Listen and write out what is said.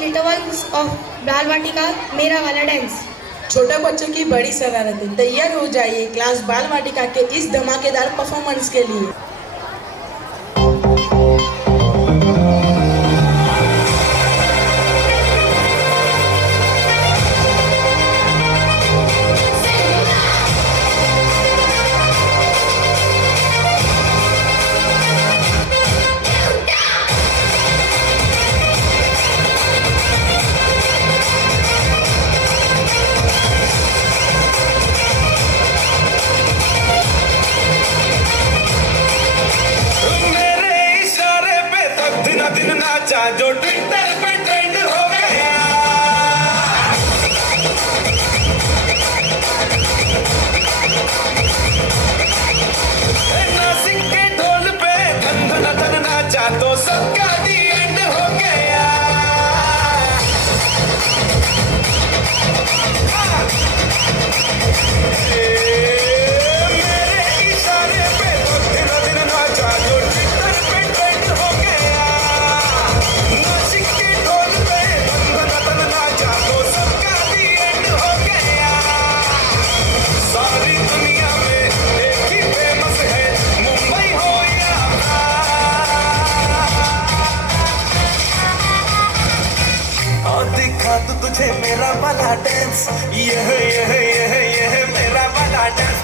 little ones of बाल वाटिका मेरा वाला डांस। छोटे बच्चों की बड़ी शरारतें, तैयार हो जाइए क्लास बाल वाटिका के इस धमाकेदार परफॉर्मेंस के लिए। दिन नाचा जो ट्विटर पे ट्रेंड हो गया, नासिक के ढोल पे धन धन धन नाचा तो सबका दी एंड हो गया। मेरे इशारे पे तो दिन दिन नाचा जो ट्विटर पे ट्रेंड हो गया, नासिक के ढोल पे धन धन नाचा तो सबका दी एंड हो गया। सारी दुनिया में एक ही फेमस है, मुंबई हो या और दिखा तू तुझे मेरा वाला डांस, यह मेरा वाला डांस।